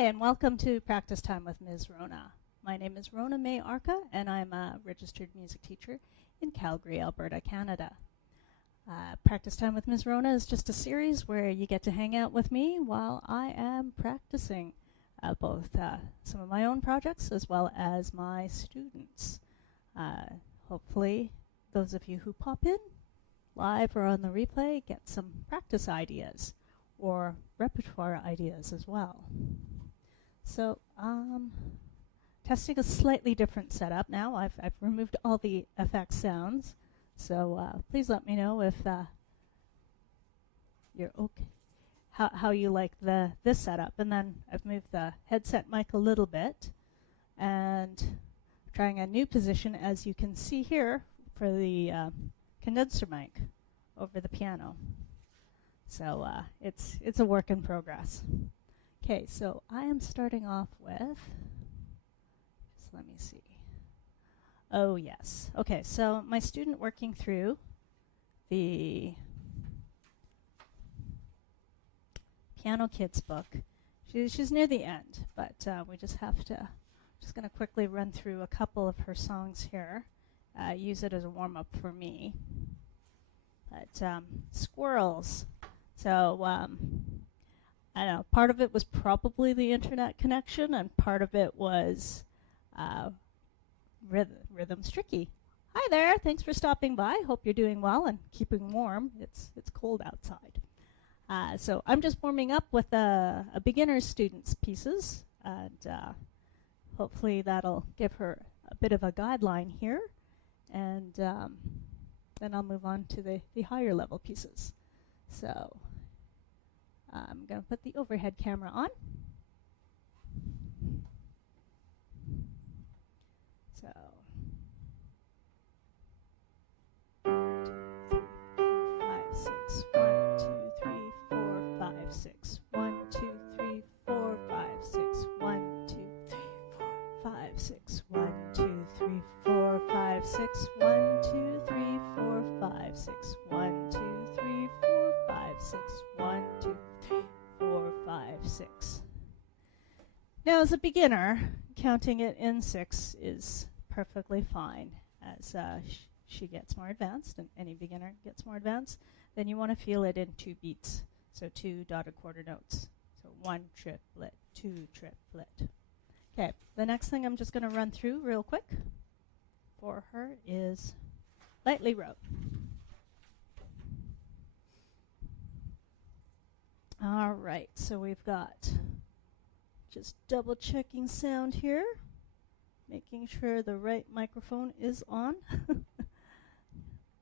Hi, and welcome to Practice Time with Ms. Rhona. My name is Rhona May Arca, and I'm a registered music teacher in Calgary, Alberta, Canada. Practice Time with Ms. Rhona is just a series where you get to hang out with me while I am practicing both some of my own projects as well as my students. Hopefully, those of you who pop in, live or on the replay, get some practice ideas or repertoire ideas as well. So, testing a slightly different setup now. I've removed all the FX sounds, so please let me know if you're okay, how you like this setup. And then I've moved the headset mic a little bit, and trying a new position, as you can see here, for the condenser mic over the piano. So it's a work in progress. Okay, so I am starting off with, just let me see. Oh yes, okay, so my student working through the Piano Kids book. She's near the end, but we just have to, just gonna quickly run through a couple of her songs here. Use it as a warm-up for me. But Squirrels. So I don't know, part of it was probably the internet connection, and part of it was Rhythm's tricky. Hi there, thanks for stopping by. Hope you're doing well and keeping warm. It's cold outside. So I'm just warming up with a beginner student's pieces, and hopefully that'll give her a bit of a guideline here, and then I'll move on to the higher level pieces. So I'm going to put the overhead camera on. So 1, 2, 3, 4, 5, 6, 1, 2, 3, 4, 5, 6, 1, 2, 3, 4, 5, 6, 1, 2, 3, 4, 5, 6, 1, 2, 3, 4, 5, 6, 1, 2, 3, 4, 5, 6. Now, as a beginner, counting it in 6 is perfectly fine. As she gets more advanced, and any beginner gets more advanced, then you want to feel it in 2 beats. So 2 dotted quarter notes. So 1 triplet, 2 triplet. Okay, the next thing I'm just going to run through real quick for her is Lightly Row. All right, so we've got just double checking sound here, making sure the right microphone is on.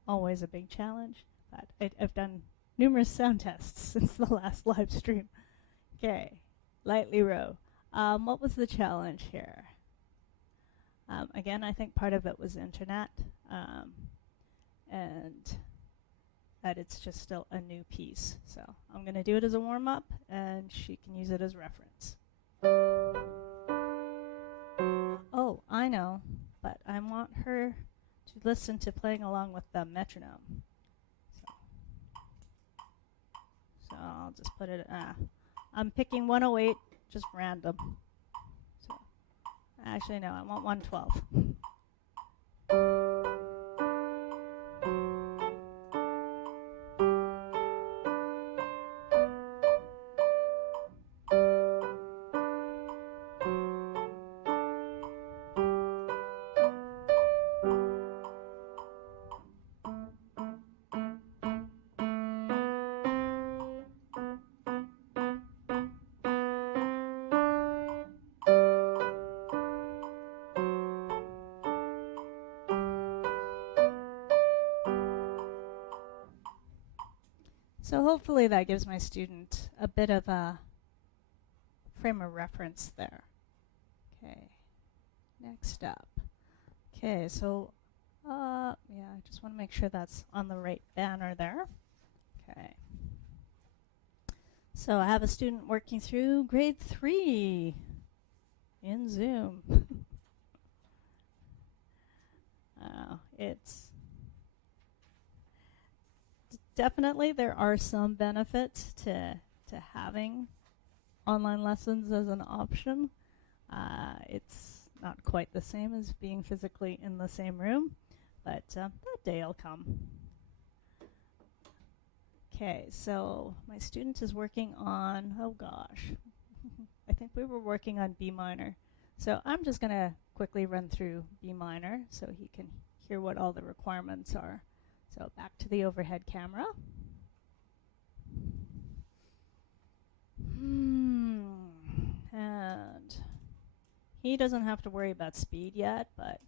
Always a big challenge, but I've done numerous sound tests since the last live stream. Okay, Lightly Row. What was the challenge here? Again, I think part of it was internet, and that it's just still a new piece. So I'm going to do it as a warm-up, and she can use it as reference. Oh, I know, but I want her to listen to playing along with the metronome. So I'll just put it, I'm picking 108, just random. So actually, no, I want 112. So hopefully that gives my student a bit of a frame of reference there. Okay, next up. Okay, so yeah, I just want to make sure that's on the right banner there. Okay. So I have a student working through grade 3 in Zoom. It's definitely there are some benefits to having online lessons as an option. It's not quite the same as being physically in the same room, but that day will come. Okay, so my student is working on, oh gosh, I think we were working on B minor. So I'm just going to quickly run through B minor so he can hear what all the requirements are. So back to the overhead camera. And he doesn't have to worry about speed yet, but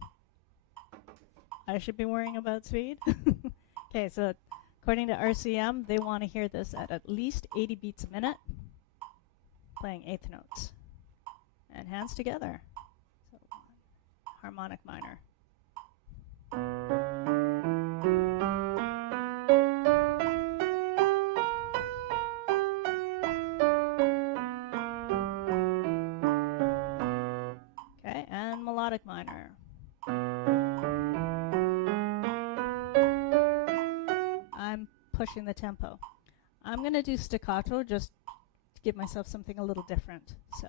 I should be worrying about speed. Okay, so according to RCM, they want to hear this at least 80 beats a minute, playing eighth notes. And hands together. So harmonic minor. Okay, and melodic minor. I'm pushing the tempo. I'm going to do staccato just to give myself something a little different. So.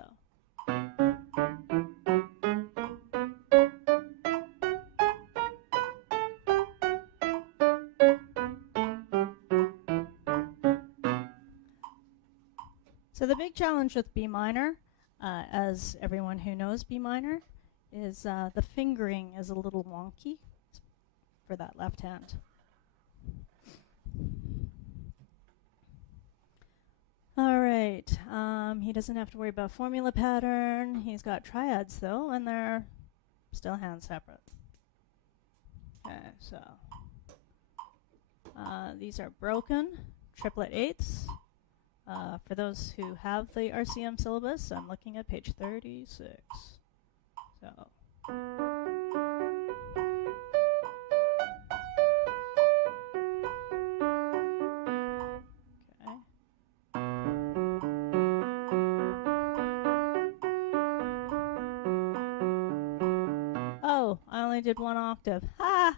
So the big challenge with B minor, as everyone who knows B minor, is the fingering is a little wonky for that left hand. All right, he doesn't have to worry about formula pattern. He's got triads though, and they're still hand separate. Okay, so these are broken triplet eighths. For those who have the RCM syllabus, I'm looking at page 36. So. Okay. Oh, I only did one octave. Ha!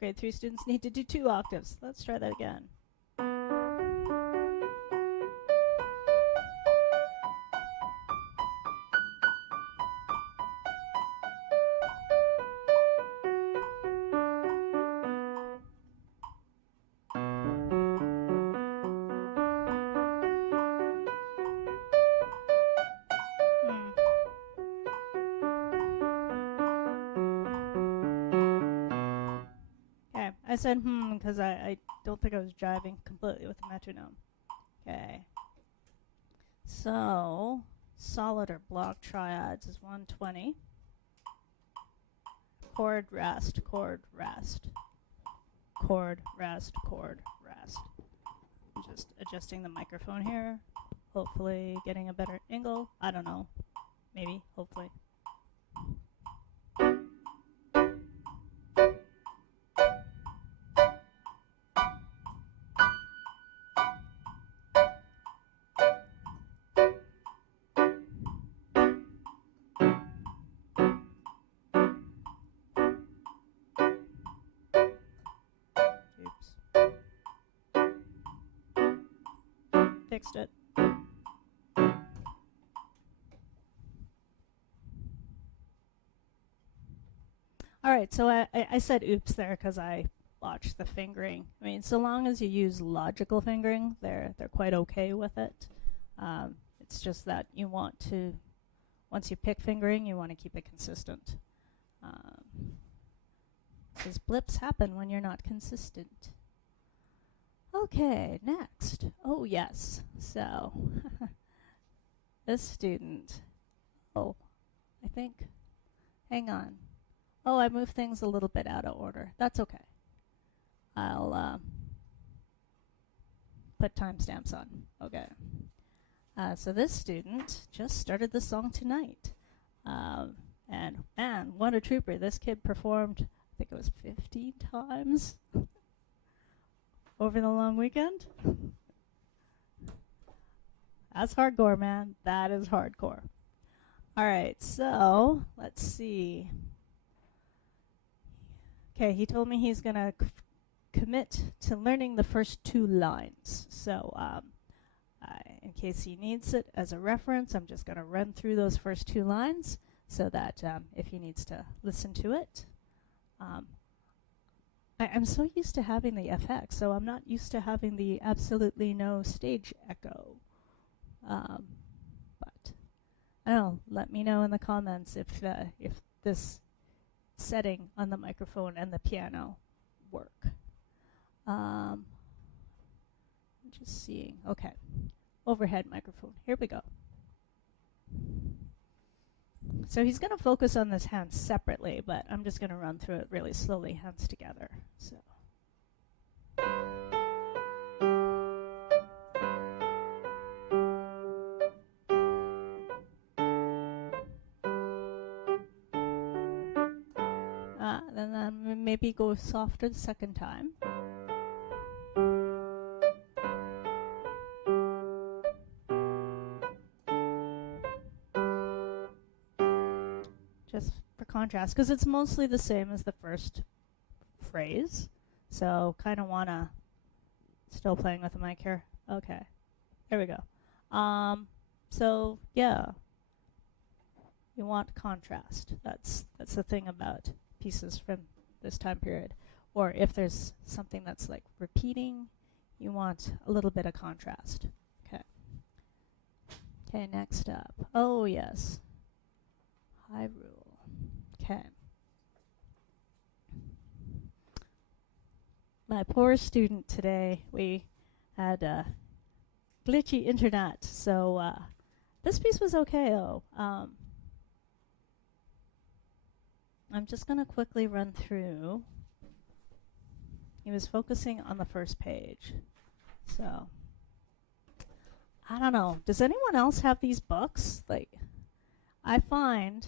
Grade 3 students need to do 2 octaves. Let's try that again. I said because I don't think I was jiving completely with the metronome. Okay. So, solid or block triads is 120. Chord, rest, chord, rest. Chord, rest, chord, rest. I'm just adjusting the microphone here. Hopefully getting a better angle. I don't know. Maybe, hopefully. Fixed it. All right, so I said oops there because I botched the fingering. I mean, so long as you use logical fingering, they're quite okay with it. It's just that you want to, once you pick fingering, you want to keep it consistent. Because blips happen when you're not consistent. Okay, next. Oh, yes. So, this student. Oh, I think. Hang on. Oh, I moved things a little bit out of order. That's okay. I'll put timestamps on. Okay. So this student just started the song tonight. And man, what a trooper. This kid performed, I think it was 15 times. Over the long weekend? That's hardcore, man. That is hardcore. All right, so let's see. Okay, he told me he's going to commit to learning the first 2 lines. So I case he needs it as a reference, I'm just going to run through those first two lines so that if he needs to listen to it. I'm so used to having the FX, so I'm not used to having the absolutely no stage echo. But I don't know, let me know in the comments if this setting on the microphone and the piano work. I'm just seeing. Okay. Overhead microphone. Here we go. So he's going to focus on this hand separately, but I'm just going to run through it really slowly, hands together. So. Then maybe go softer the second time. Just for contrast, because it's mostly the same as the first phrase. So kind of want to, still playing with the mic here. Okay, there we go. So yeah, you want contrast. That's the thing about pieces from this time period. Or if there's something that's like repeating, you want a little bit of contrast. Okay. Okay, next up. Oh yes, Hyrule. Okay. My poor student today, we had a glitchy internet, so this piece was okay though. I'm just going to quickly run through. He was focusing on the first page. So, I don't know. Does anyone else have these books? Like, I find,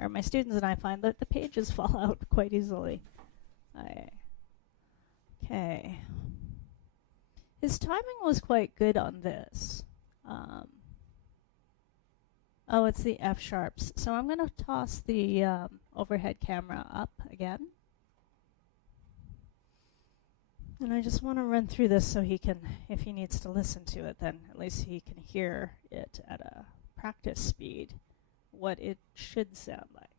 or my students and I find that the pages fall out quite easily. Okay. His timing was quite good on this. Oh, it's the F sharps. So I'm going to toss the overhead camera up again. And I just want to run through this so he can, if he needs to listen to it, then at least he can hear it at a practice speed, what it should sound like.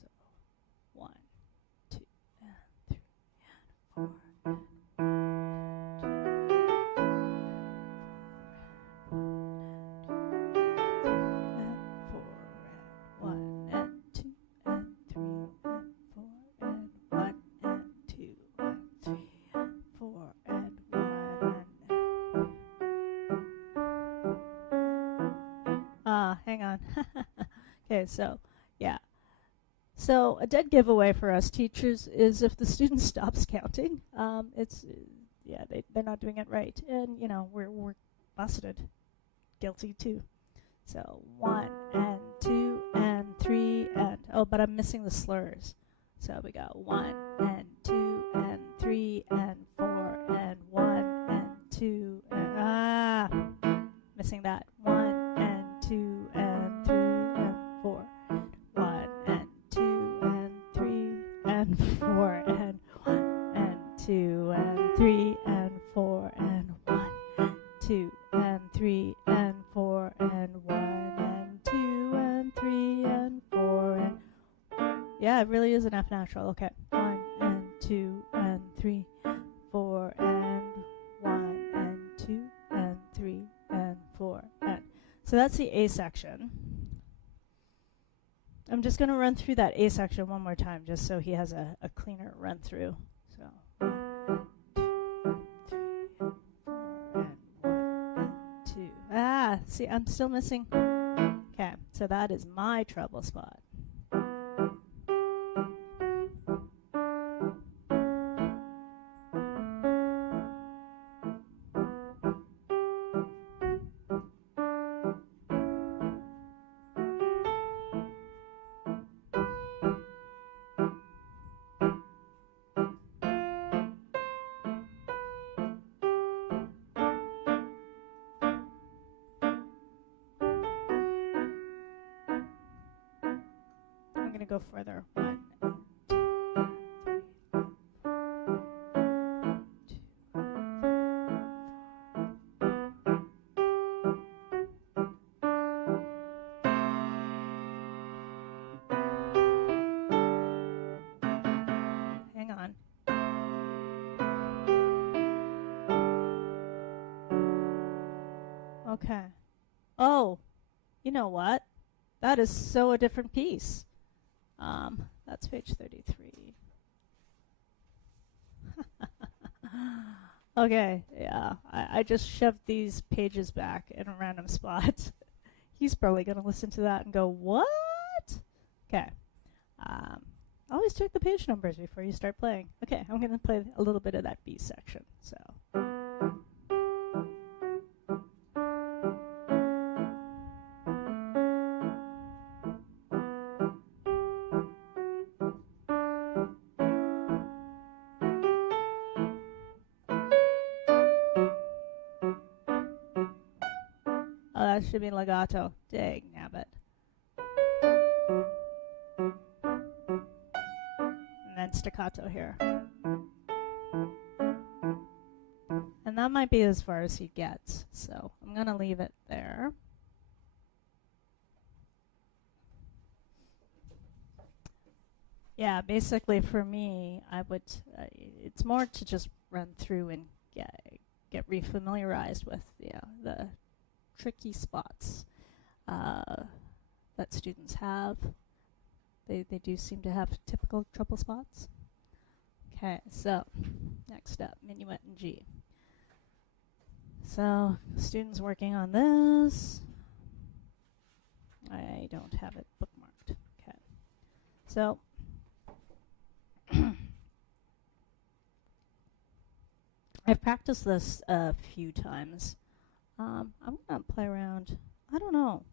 So, 1, 2, and 3, and 4. Hang on. Okay, so, yeah. So, a dead giveaway for us teachers is if the student stops counting, they're not doing it right. And, we're busted. Guilty, too. So, 1, and 2, and 3, and, but I'm missing the slurs. So, we got 1, and 2, and 3, and 4, and 1, and 2, and, missing that. 1, and 2, and 3, and 4. 1, and 2, and 3, and 4, and 1, and 2, and 3, and 4, and 1, 2, and 3, and 4, and 1, and 2, and 3, and 4, and yeah, it really is an F natural. Okay, 1, and 2, and 3, 4, and 1, and 2, and 3, and 4, and so that's the A section. I'm just going to run through that A section one more time just so he has a cleaner run through. So 1, 2, 3, 4, and 1, and 2. See, I'm still missing. Okay, so that is my treble spot. Go further. 1, 2, 3, 4, 2, 4. Okay. Oh, you know what? That is so a different piece. That's page 33. Okay, yeah. I just shoved these pages back in a random spot. He's probably going to listen to that and go, what? Okay. Always check the page numbers before you start playing. Okay, I'm going to play a little bit of that B section. So. Oh, that should be legato. Dang, nabbit. And then staccato here. And that might be as far as he gets, so I'm going to leave it there. Yeah, basically for me, I would, it's more to just run through and get refamiliarized with the tricky spots that students have. They do seem to have typical trouble spots. Okay, so next up, Minuet in G. So students working on this. I don't have it bookmarked. Okay, so I've practiced this a few times. I'm going to play around. I don't know.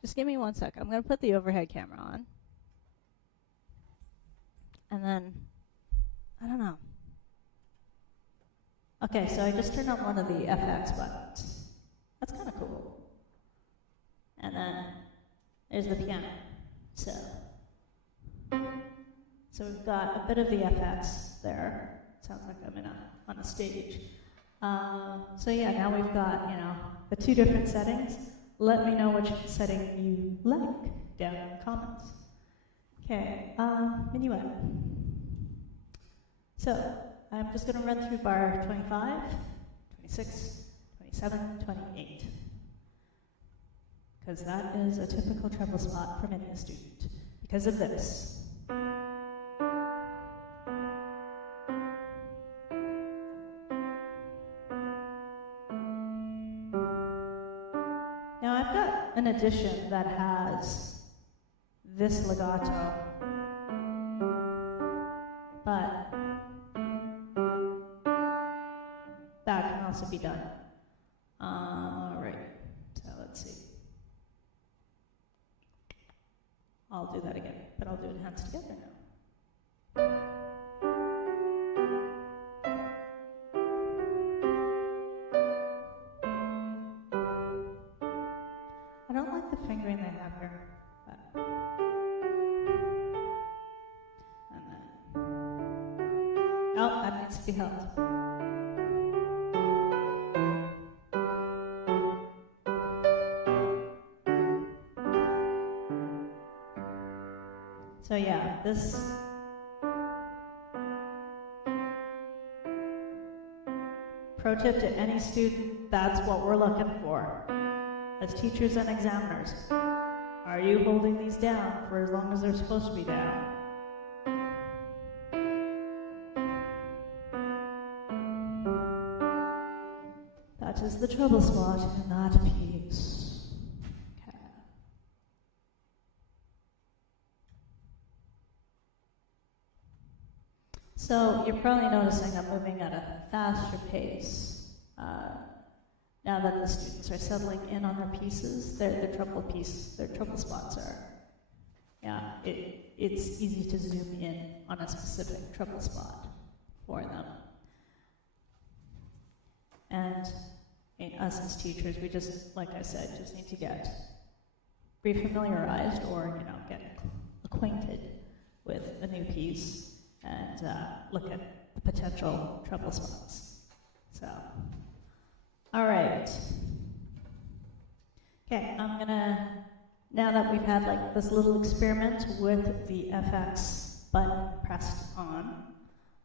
Just give me 1 sec. I'm going to put the overhead camera on. And then, I don't know. Okay, so I just turned on one of the FX buttons. That's kind of cool. And then, there's the piano. So we've got a bit of the FX there. Sounds like I'm on a stage. So yeah, now we've got, the two different settings. Let me know which setting you like down in the comments. Okay, Minuet. So, I'm just going to run through bar 25, 26, 27, 28. Because that is a typical treble spot for many a student. Because of this. An addition that has this legato, but that can also be done. Right, so let's see. I'll do that again, but I'll do it hands together now. Fingering they have here. And then, oh, that needs to be held. So yeah, this pro tip to any student, that's what we're looking for. As teachers and examiners, are you holding these down for as long as they're supposed to be down? That is the treble spot in that piece. Okay. So you're probably noticing I'm moving at a faster pace. Now that the students are settling in on their pieces, their treble spots are, it's easy to zoom in on a specific treble spot for them. And us as teachers, we just, like I said, just need to get refamiliarized or, get acquainted with a new piece and look at the potential treble spots. So. All right. Okay, I'm gonna, now that we've had like this little experiment with the FX button pressed on,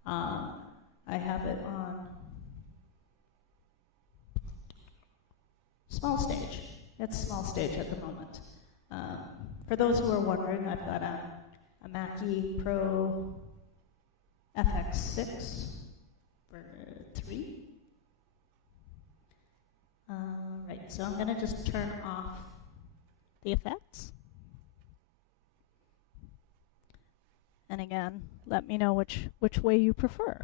I have it on small stage. It's small stage at the moment. For those who are wondering, I've got a Mackie Pro FX6 for 3. Right, so I'm going to just turn off the effects. And again, let me know which way you prefer.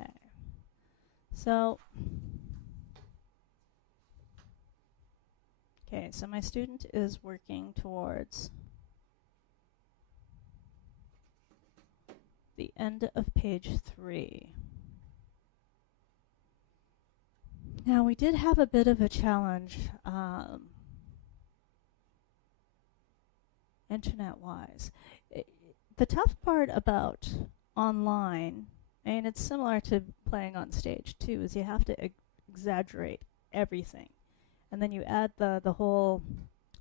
Okay. So my student is working towards the end of page 3. Now, we did have a bit of a challenge internet-wise. The tough part about online, and it's similar to playing on stage too, is you have to exaggerate everything. And then you add the whole,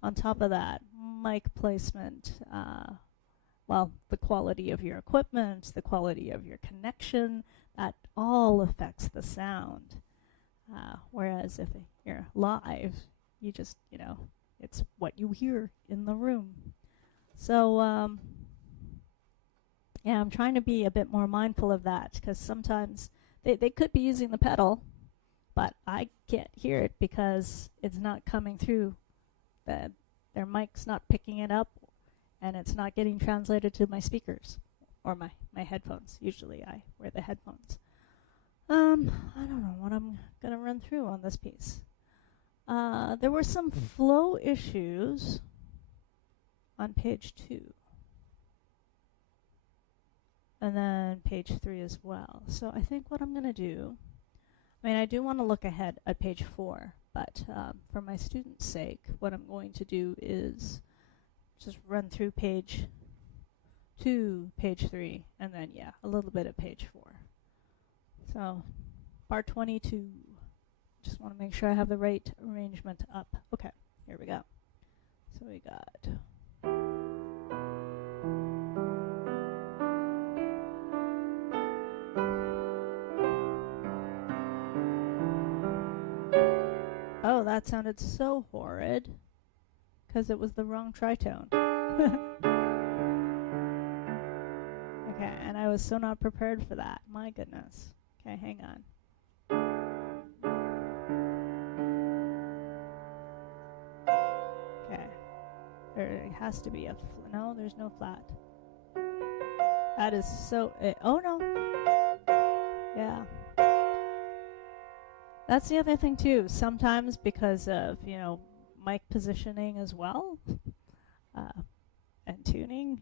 on top of that, mic placement, the quality of your equipment, the quality of your connection, that all affects the sound. Whereas if you're live, you just, it's what you hear in the room. So, I'm trying to be a bit more mindful of that, because sometimes they could be using the pedal, but I can't hear it because it's not coming through. Their mic's not picking it up, and it's not getting translated to my speakers or my headphones. Usually I wear the headphones. I don't know what I'm going to run through on this piece. There were some flow issues on page 2. And then page 3 as well. So I think what I'm going to do, I do want to look ahead at page 4, but for my student's sake, what I'm going to do is just run through page 2, page 3, and then, a little bit of page 4. So, bar 22. Just want to make sure I have the right arrangement up. Okay, here we go. So we got... Oh, that sounded so horrid, because it was the wrong tritone. Okay, and I was so not prepared for that. My goodness. Okay, hang on. Okay. There has to be a... no, there's no flat. That is so... oh, no. Yeah. That's the other thing, too. Sometimes because of, mic positioning as well, and tuning,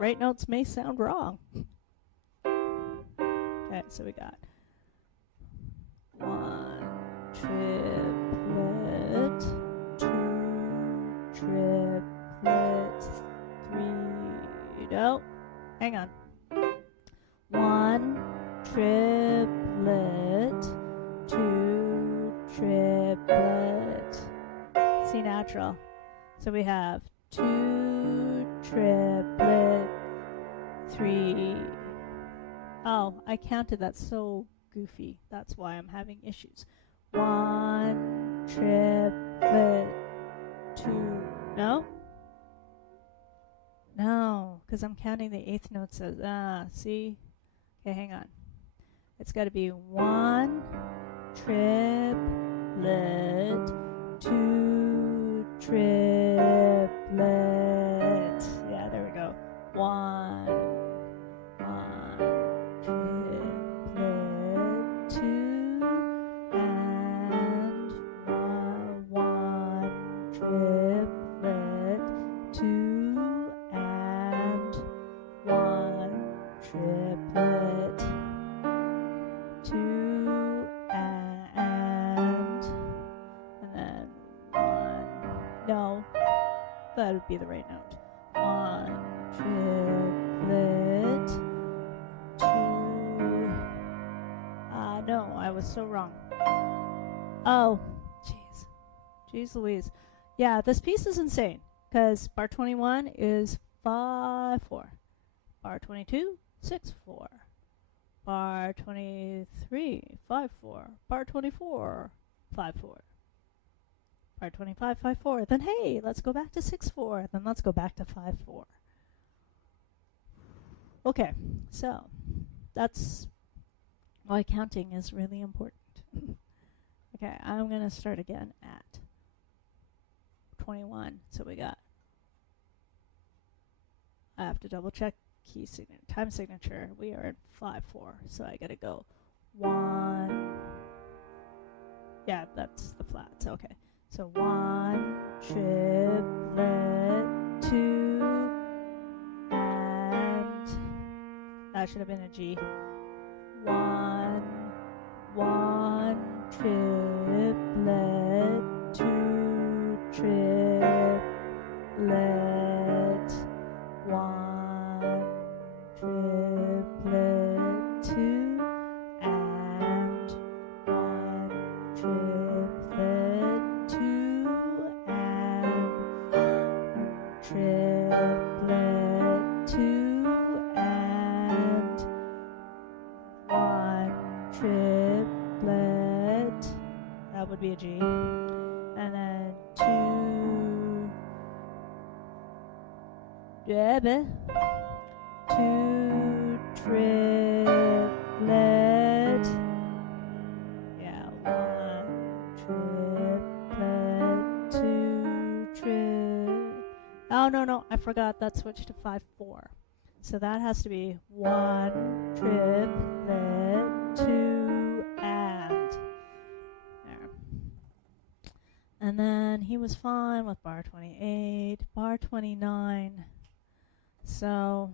right notes may sound wrong. Okay, so we got 1 triplet, 2 triplets, 3, no, hang on. 1 triplet, 2 triplet, C natural. So we have 2 triplet, 3. Oh, I counted that so goofy. That's why I'm having issues. 1 triplet, 2. No? No, because I'm counting the eighth notes as, see? Okay, hang on. It's got to be 1 triplet, 2 triplet. Yeah, there we go. 1 triplet, 2, and 1 triplet, 2, and 1 triplet, 2, and then 1. No, that would be the right note. 1 triplet, 2. No, I was so wrong. Oh, jeez. Jeez Louise. Yeah, this piece is insane, because bar 21 is 5-4. Bar 22, 6-4. bar 23, 5/4, bar 24, 5/4, bar 25, 5/4. Then hey, let's go back to 6/4. Then let's go back to 5/4. Okay, so that's why counting is really important. Okay, I'm going to start again at 21. So we got, I have to double check key signature, time signature. We are in 5/4, so I got to go 1. Yeah, that's the flats. Okay, so 1 triplet, 2, and that should have been a G. 1 triplet, 2 triplet, 1 triplet, 2, and 1 triplet, 2, and 1 triplet, 2, and 1 triplet. That would be a G. And then 2 triplet, 2 triplet. Yeah, 1 triplet, 2 triplet. Oh, no, I forgot that switched to 5/4. So that has to be 1 triplet, 2, and there. And then he was fine with bar 28, bar 29. So,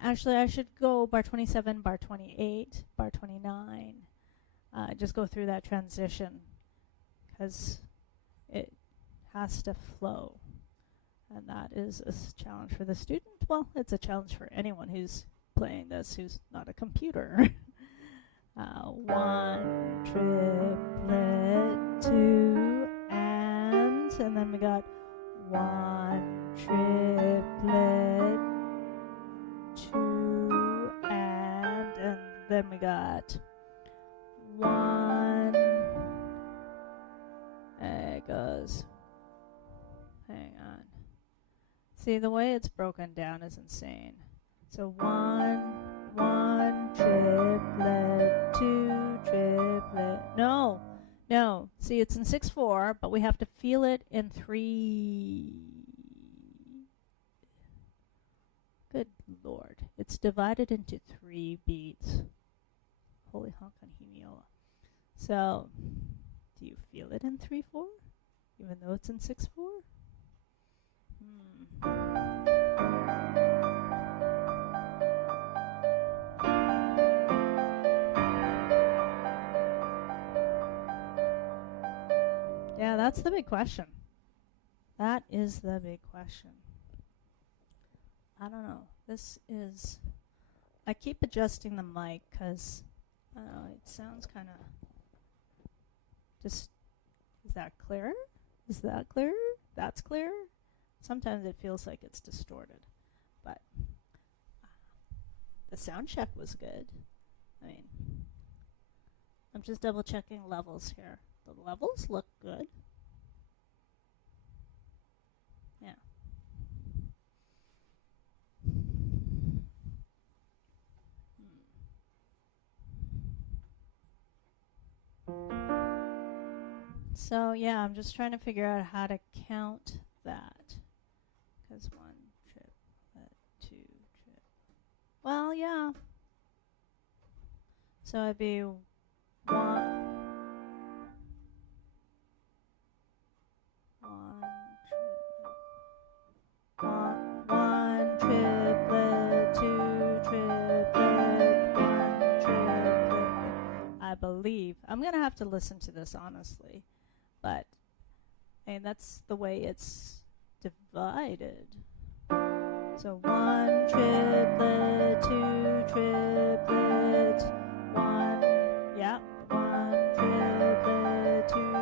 actually I should go bar 27, bar 28, bar 29. Just go through that transition because it has to flow. And that is a challenge for the student. Well, it's a challenge for anyone who's playing this who's not a computer. 1 triplet, 2, and then we got 1 triplet, 2, and then we got 1. There it goes. Hang on. See, the way it's broken down is insane. So 1 triplet, 2 triplet. No. See, it's in 6/4, but we have to feel it in 3. Good Lord. It's divided into 3 beats. Holy honk on Hemiola. So, do you feel it in 3/4? Even though it's in 6/4? Yeah, that's the big question. That is the big question. I don't know. I keep adjusting the mic because it sounds kind of just, is that clearer? Is that clearer? That's clearer? Sometimes it feels like it's distorted, but the sound check was good. I mean, I'm just double checking levels here. The levels look good. Yeah. So yeah, I'm just trying to figure out how to count that. Because 1 triplet, 2 triplet. Well, yeah. So it'd be 1 triplet, 2 triplet, 1 triplet. I believe. I'm gonna have to listen to this honestly, but that's the way it's divided. So 1 triplet, 2 triplet, 1, yeah, 1 triplet, 2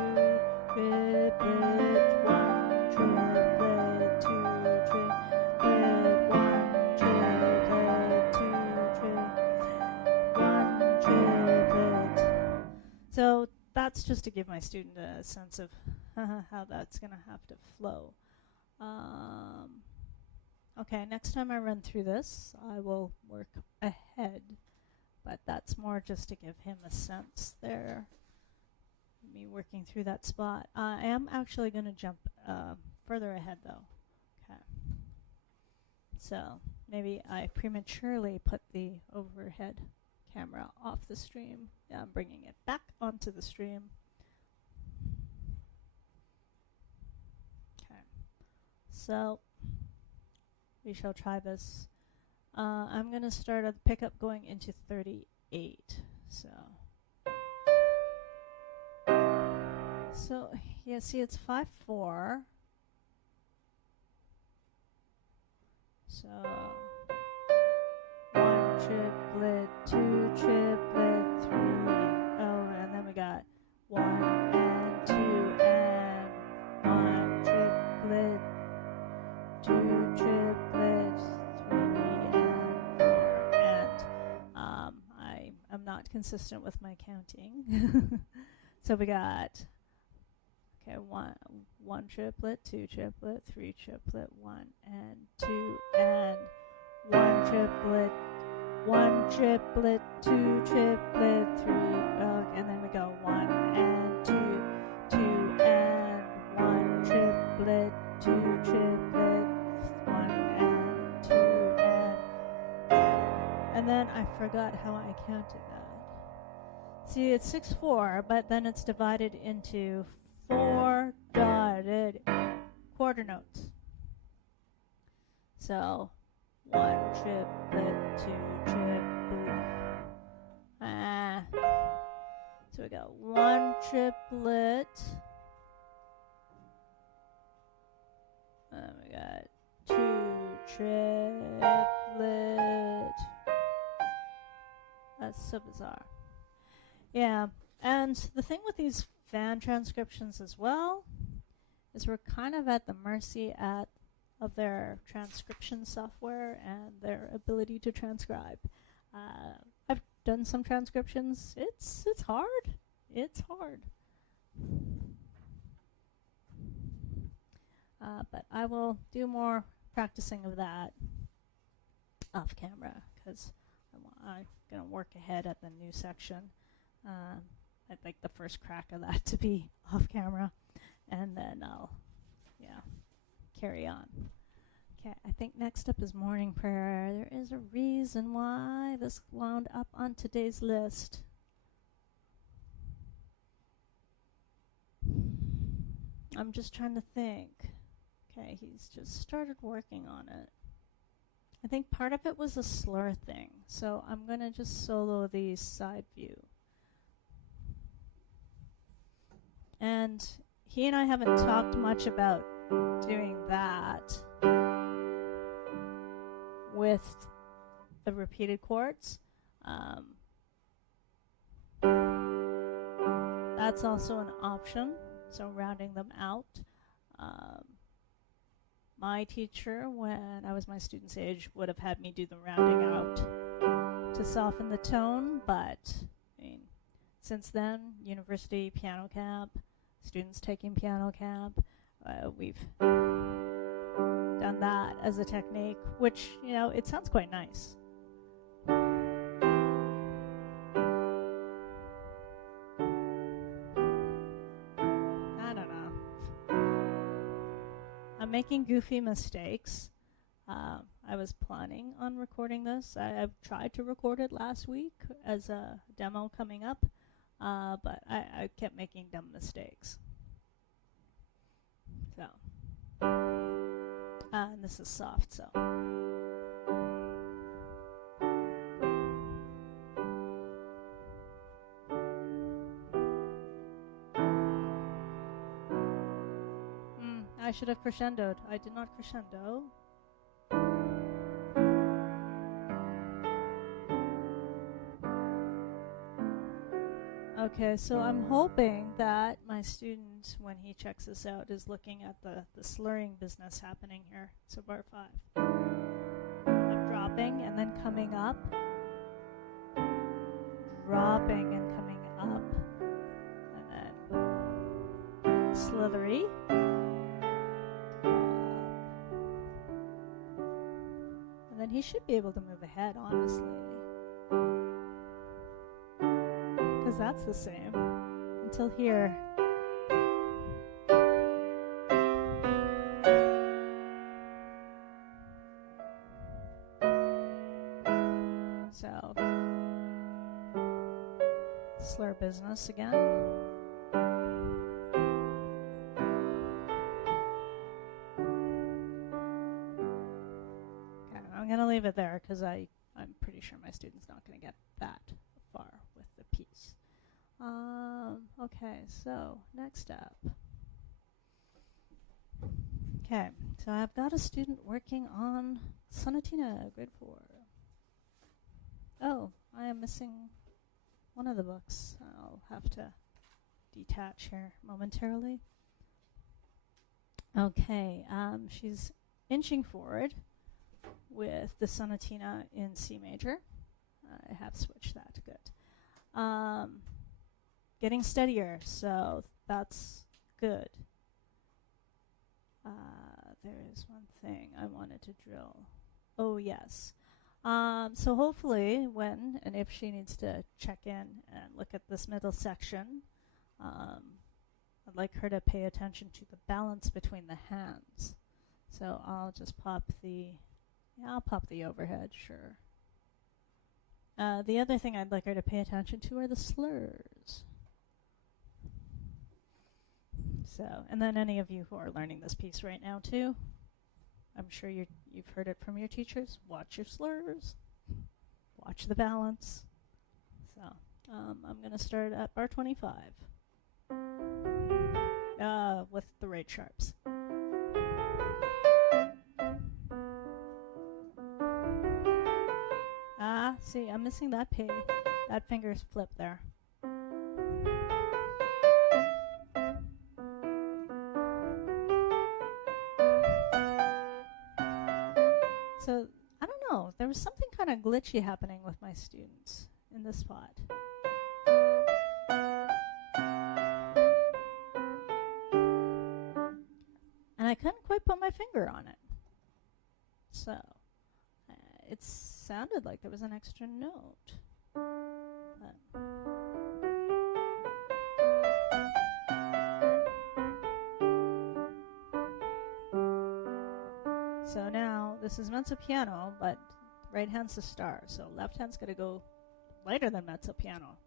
triplet, 1 triplet, 2 triplet, 1 triplet, 2 triplet, just to give my student a sense of how that's going to have to flow. Okay, next time I run through this, I will work ahead, but that's more just to give him a sense there. Me working through that spot. I am actually going to jump further ahead though. Okay. So maybe I prematurely put the overhead camera off the stream. I'm bringing it back onto the stream. Okay. So we shall try this. I'm going to start at the pickup going into 38. So yeah, see it's 5/4. So 1 triplet, 2 triplet, 3. Oh, and then we got 1 and 2 and 1 triplet, 2 triplets, 3 and 4. And I am not consistent with my counting. So we got one triplet, 2 triplet, 3 triplet, 1 and 2 and 1 triplet, 1 triplet, 2 triplet, 3, and then we go 1 and 2, 2 and 1 triplet, 2 triplets, 1 and 2 and then I forgot how I counted that. See, it's 6/4, but then it's divided into 4 dotted quarter notes. So 1 triplet, 2 triplet. So we got 1 triplet. And we got 2 triplet. That's so bizarre. Yeah, and the thing with these fan transcriptions as well is we're kind of at the mercy of their transcription software and their ability to transcribe. I've done some transcriptions. It's hard. It's hard. But I will do more practicing of that off camera because I'm going to work ahead at the new section. I'd like the first crack of that to be off camera, and then I'll, carry on. Okay, I think next up is morning prayer. There is a reason why this wound up on today's list. I'm just trying to think. Okay, he's just started working on it. I think part of it was a slur thing, so I'm going to just solo the side view. And he and I haven't talked much about doing that with the repeated chords. That's also an option, so rounding them out. My teacher, when I was my student's age, would have had me do the rounding out to soften the tone, but since then, university piano camp, students taking piano camp, we've done that as a technique, which, it sounds quite nice. I don't know. I'm making goofy mistakes. I was planning on recording this. I've tried to record it last week as a demo coming up, but I kept making dumb mistakes. So, and this is soft, so. I should have crescendoed. I did not crescendo. Okay, so I'm hoping that my student, when he checks this out, is looking at the slurring business happening here. So bar 5. I'm dropping and then coming up. Dropping and coming up. And then 3. And then he should be able to move ahead, honestly. Because that's the same. Until here. So, slur business again. I'm going to leave it there because I'm pretty sure my student's not going to get that far with the piece. Okay, so next up. Okay, so I've got a student working on Sonatina, grade 4. Oh, I am missing one of the books. I'll have to detach here momentarily. Okay, she's inching forward with the Sonatina in C major. I have switched that to good. Getting steadier, so that's good. There is one thing I wanted to drill. Oh, yes. So hopefully when and if she needs to check in and look at this middle section, I'd like her to pay attention to the balance between the hands. So I'll just pop the overhead, sure. The other thing I'd like her to pay attention to are the slurs. So, and then any of you who are learning this piece right now too, I'm sure you've heard it from your teachers. Watch your slurs. Watch the balance. So, I'm going to start at bar 25 with the right sharps. See, I'm missing that P. That finger's flipped there. So, I don't know. There was something kind of glitchy happening with my students in this spot. And I couldn't quite put my finger on it. So, it sounded like there was an extra note. So now, this is mezzo piano, but right hand's the star, so left hand's going to go lighter than mezzo piano.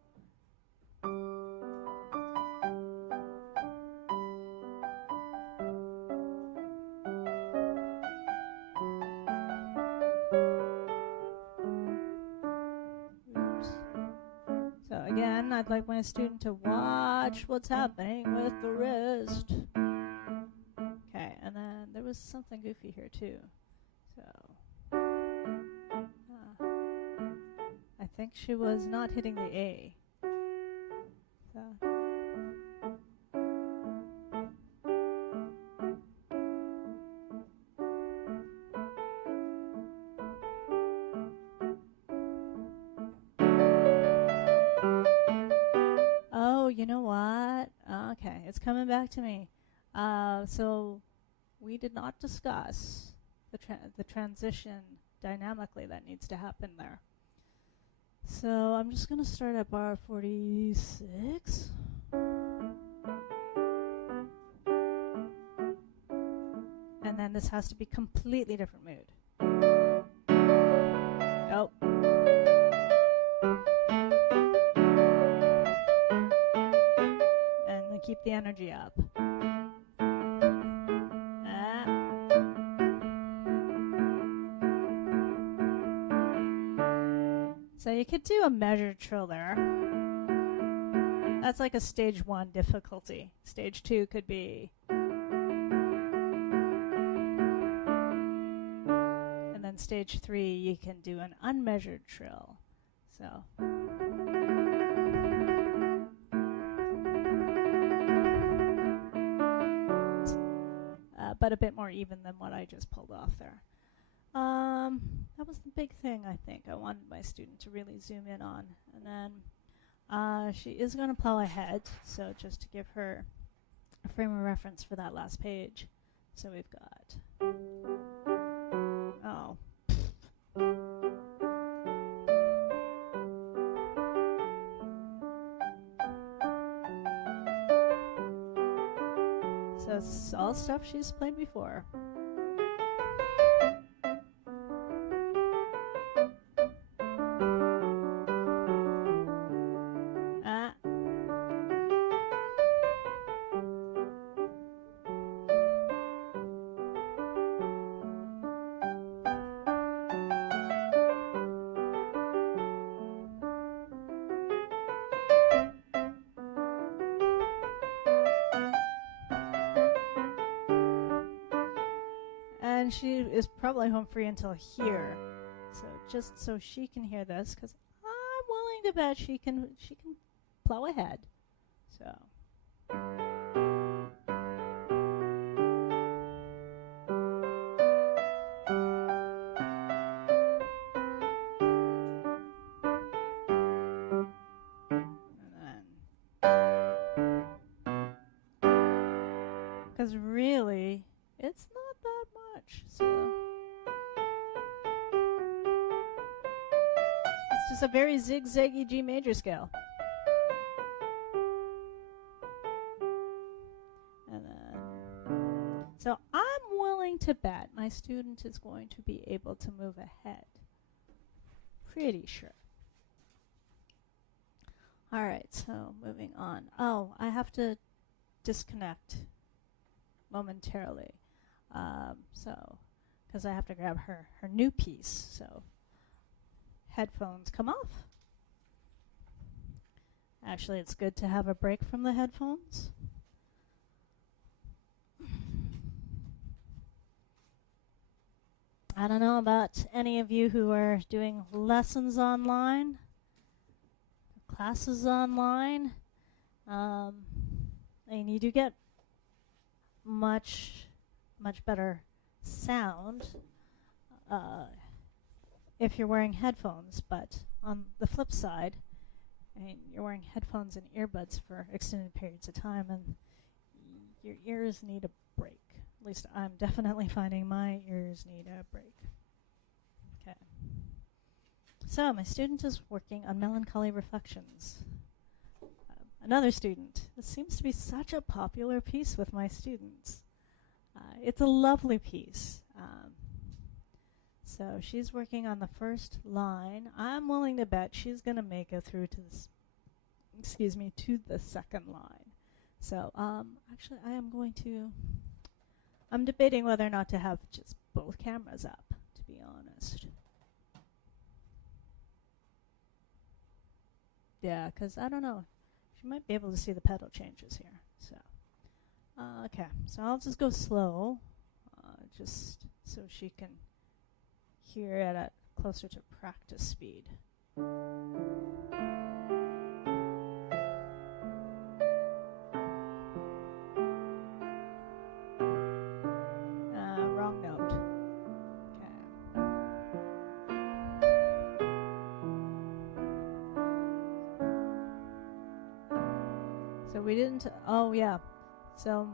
So again, I'd like my student to watch what's happening with the wrist. Okay, and then there was something goofy here too. So I think she was not hitting the A. Oh, you know what? Okay, it's coming back to me. So we did not discuss the transition dynamically that needs to happen there. So I'm just going to start at bar 46. And then this has to be completely different mood. Oh. And then keep the energy up. So you could do a measured trill there. That's like a stage 1 difficulty. Stage 2 could be. And then stage 3, you can do an unmeasured trill. So. But a bit more even than what I just pulled off there. That was the big thing, I think. I wanted my student to really zoom in on. And then she is going to plow ahead, so just to give her a frame of reference for that last page. So we've got, oh, so it's all stuff she's played before. And she is probably home free until here, so just so she can hear this, because I'm willing to bet she can plow ahead. So. Because really, it's not that much. So it's just a very zigzaggy G major scale. And then, so I'm willing to bet my student is going to be able to move ahead. Pretty sure. All right, so moving on. Oh, I have to disconnect momentarily. So, because I have to grab her new piece. So, headphones come off. Actually, it's good to have a break from the headphones. I don't know about any of you who are doing lessons online, classes online. And you do get much better sound if you're wearing headphones, but on the flip side, I mean, you're wearing headphones and earbuds for extended periods of time, and your ears need a break. At least I'm definitely finding my ears need a break. Okay. So my student is working on Melancholy Reflections. Another student. This seems to be such a popular piece with my students. It's a lovely piece. So she's working on the first line. I'm willing to bet she's going to make it through to this, to the second line. So actually I'm debating whether or not to have just both cameras up, to be honest. Yeah, because I don't know. She might be able to see the pedal changes here. So, okay. So I'll just go slow, just so she can hear it at closer to practice speed. Wrong note. So we didn't, oh yeah. So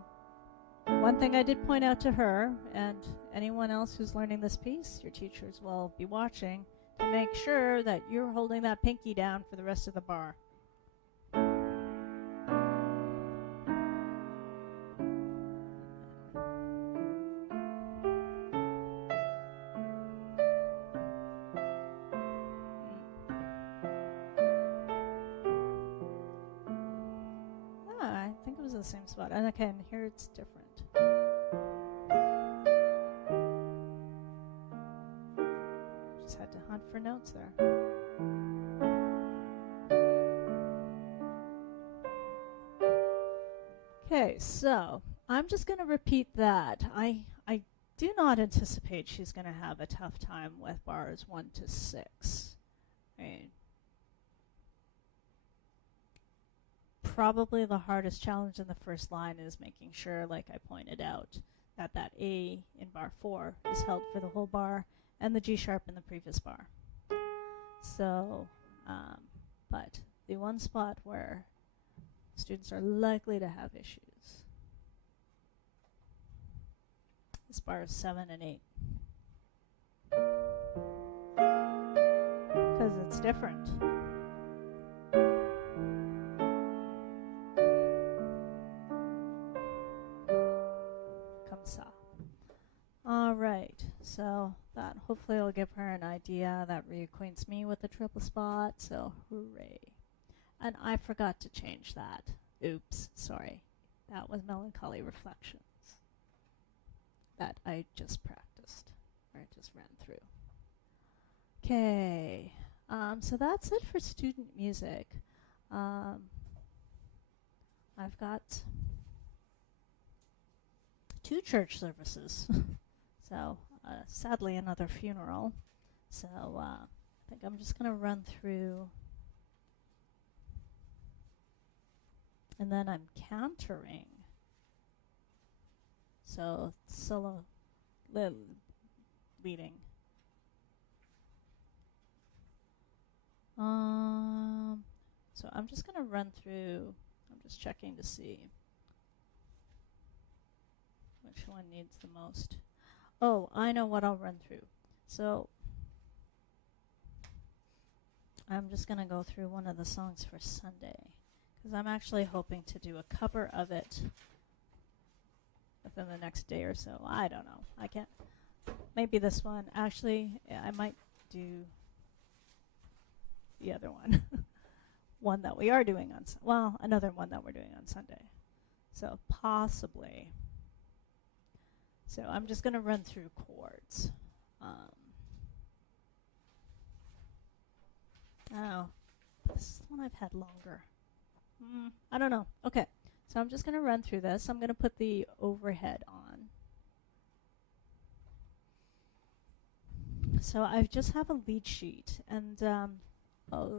one thing I did point out to her, and anyone else who's learning this piece, your teachers will be watching, to make sure that you're holding that pinky down for the rest of the bar. I think it was the same spot. And okay, and here it's different. Just had to hunt for notes there. Okay, so I'm just going to repeat that. I do not anticipate she's going to have a tough time with bars 1 to 6. I mean, probably the hardest challenge in the first line is making sure, like I pointed out, that that A in bar 4 is held for the whole bar and the G sharp in the previous bar. So, but the one spot where students are likely to have issues It's bars 7 and 8. Because it's different. Comme ça. All right, so that hopefully will give her an idea. That reacquaints me with the triple spot, so hooray. And I forgot to change that. Oops, sorry. That was Melancholy Reflections that I just practiced, or I just ran through. Okay, so that's it for student music. I've got 2 church services. So, sadly, another funeral. So, I think I'm just going to run through. And then I'm cantering. So, solo leading. So, I'm just going to run through. I'm just checking to see which one needs the most. Oh, I know what I'll run through. So I'm just going to go through one of the songs for Sunday, because I'm actually hoping to do a cover of it within the next day or so. I don't know. I can't. Maybe this one. Actually, yeah, I might do the other one. One that we are doing on another one that we're doing on Sunday. So possibly. So I'm just going to run through chords. Oh, this is the one I've had longer. I don't know. Okay, so I'm just going to run through this. I'm going to put the overhead on. So I just have a lead sheet, and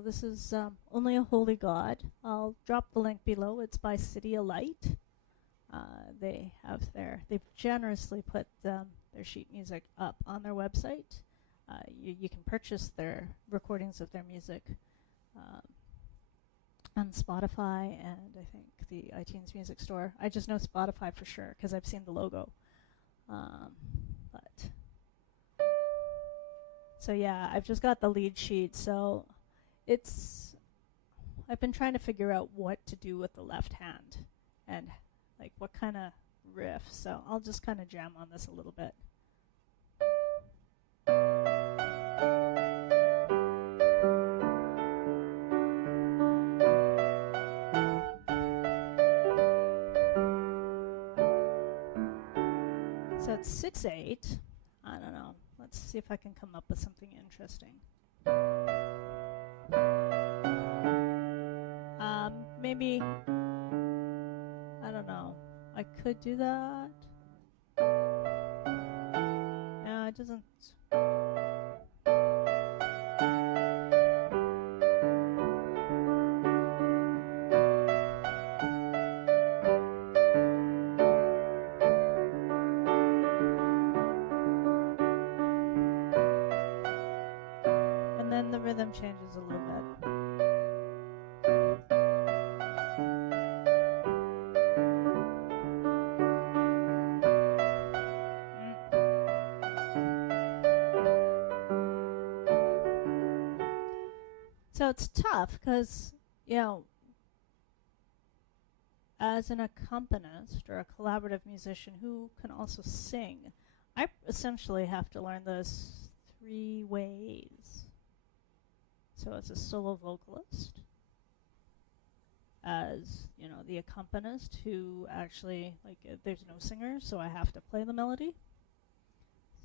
this is Only a Holy God. I'll drop the link below. It's by City of Light. They've generously put their sheet music up on their website. You can purchase their recordings of their music on Spotify and I think the iTunes Music Store. I just know Spotify for sure because I've seen the logo. So yeah, I've just got the lead sheet. So I've been trying to figure out what to do with the left hand and like what kind of riff. So I'll just kind of jam on this a little bit. So it's 6/8. I don't know. Let's see if I can come up with something interesting. Maybe, I don't know. I could do that. No, it doesn't. And then the rhythm changes a little bit. So it's tough because, as an accompanist or a collaborative musician who can also sing, I essentially have to learn those 3 ways. So as a solo vocalist, as, the accompanist who actually, there's no singer, so I have to play the melody.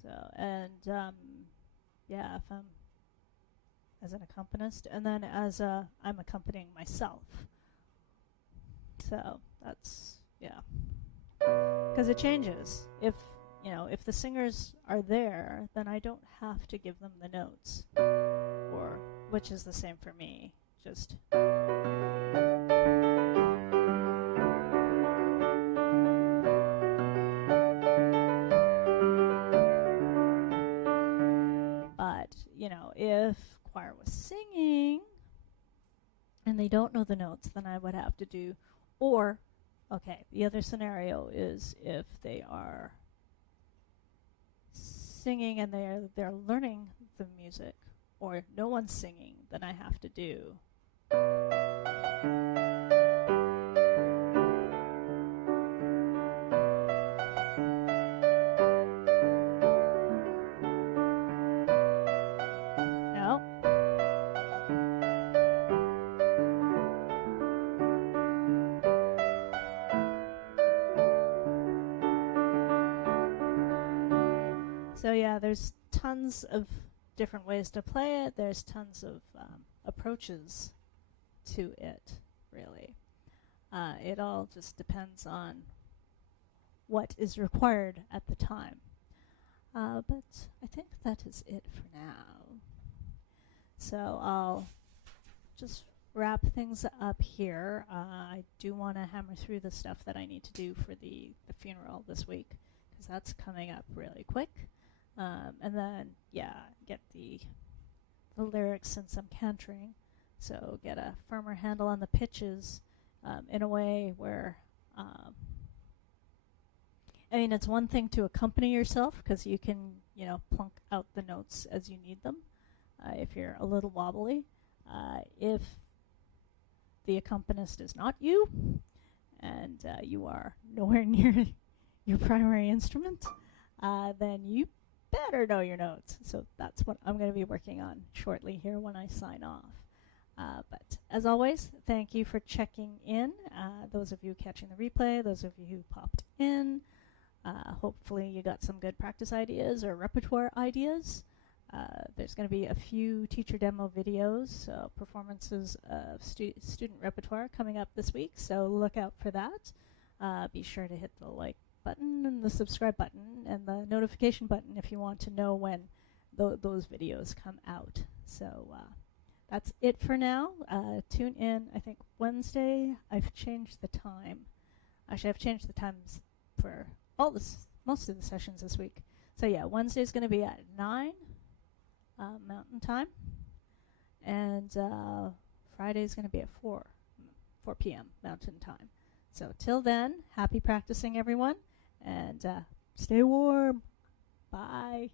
So, and, if I'm as an accompanist, and then as I'm accompanying myself. So that's, because it changes. If the singers are there, then I don't have to give them the notes, or which is the same for me. Just but if choir was singing and they don't know the notes, then I would have to do, or, okay, the other scenario is if they are singing and they're learning the music, or no one's singing, then I have to do. No. So yeah, there's tons of different ways to play it. There's tons of approaches to it, really. It all just depends on what is required at the time. But I think that is it for now. So I'll just wrap things up here. I do want to hammer through the stuff that I need to do for the funeral this week, because that's coming up really quick. And then, yeah, get the lyrics since I'm cantering. So get a firmer handle on the pitches in a way where, I mean, it's one thing to accompany yourself, because you can, plunk out the notes as you need them if you're a little wobbly. If the accompanist is not you, and you are nowhere near your primary instrument, then you better know your notes. So that's what I'm going to be working on shortly here when I sign off. But as always, thank you for checking in. Those of you catching the replay, those of you who popped in. Hopefully you got some good practice ideas or repertoire ideas. There's going to be a few teacher demo videos, performances of student repertoire coming up this week, so look out for that. Be sure to hit the like button and the subscribe button and the notification button if you want to know when those videos come out. So that's it for now. Tune in, I think, Wednesday. I've changed the time. Actually, I've changed the times for most of the sessions this week. So yeah, Wednesday's going to be at 9 Mountain Time, and Friday's going to be at 4 p.m. Mountain Time. So till then, happy practicing, everyone, and stay warm. Bye.